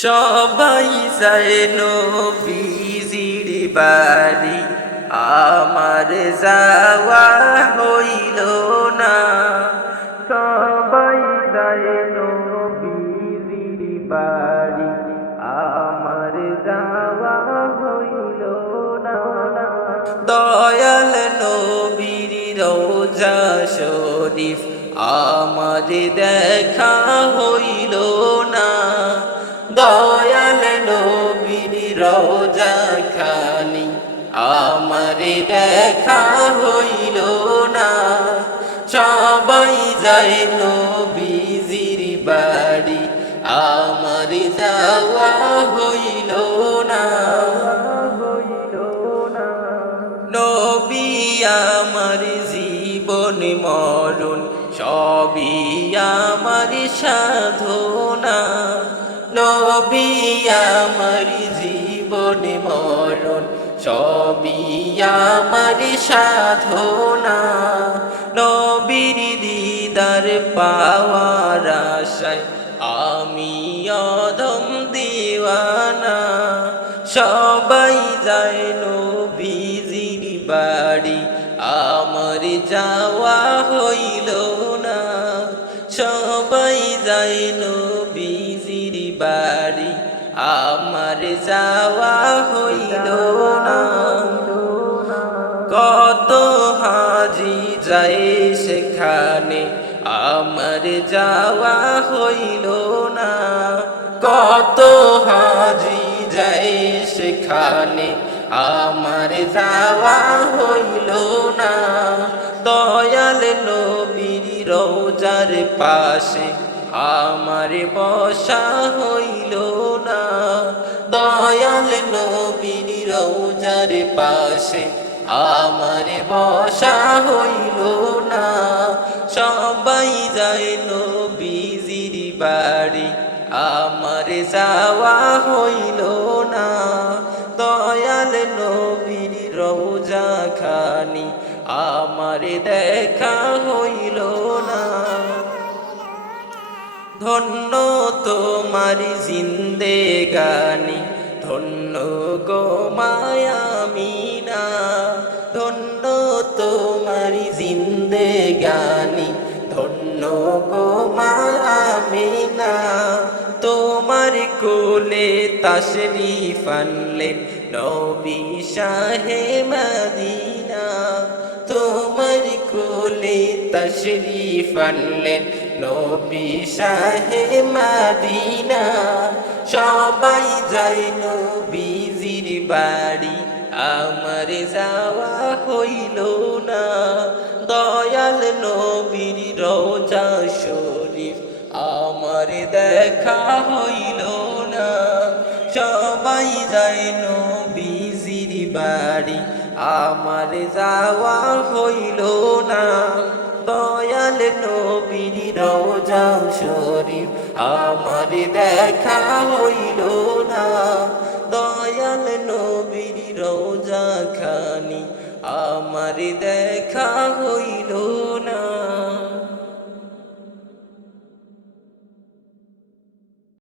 সবাই যায় নবীজির বাড়ি, আমার যাওয়া হইল না। সবাই যায় নবীজির বাড়ি, আমার যাওয়া হইল না। দয়াল নবীর রওজা শরীফ আমার দেখা হইল না। দয়াল নবীর রওজা খানি আমার দেখা হইল না। সবাই যায় নবীজির বাড়ি, আমার যাওয়া হইল না। নবী আমার জীবন মরণ সবই আমার সাধনা। নবী আমার জীবন মরণ সবই আমার সাধনা। নবীর দিদার পাওয়ার আশায় আমি অধম দিওয়ানা। সবাই যায় নবীজির বাড়ি, আমার যাওয়া হইল না। সবাই যায় নবীজির বাড়ি, আমার যাওয়া হইল না। কত হাজি যায় সেখানে, আমার যাওয়া হইল না। কত হাজি যায় সেখানে, আমার যাওয়া হইল না। দয়াল নবীর রওজার পাশে আমার বসা হইল না। দয়াল নবীর রওজার পাশে আমার বসা হইল না। সবাই যায় নবীজির বাড়ি, আমার যাওয়া হইল না। দয়াল নবীর রওজা খানি আমার দেখা হইল না। ধন্য তোমার জিন্দেগানি, ধন্য গো মায়ামিনা। ধন্য তোমার জিন্দেগানি, ধন্য গো মায়ামিনা। তোমার কোলে তাশরিফ আনলেন নবী শাহে মদিনা। তোমার কোলে তাশরিফ আনলেন নবী শাহে মদিনা। সবাই যায় নবীজির বাড়ি, আমার যাওয়া হইল না। দয়াল নবীর রওজা শরীফ আমার দেখা হইল না। সবাই যায় নবীজির বাড়ি, আমার যাওয়া হইল না। দয়াল নবীর রওজা শরীফ আমার দেখা হইল না। দয়াল নবীর রওজা খানি আমার দেখা হইল না।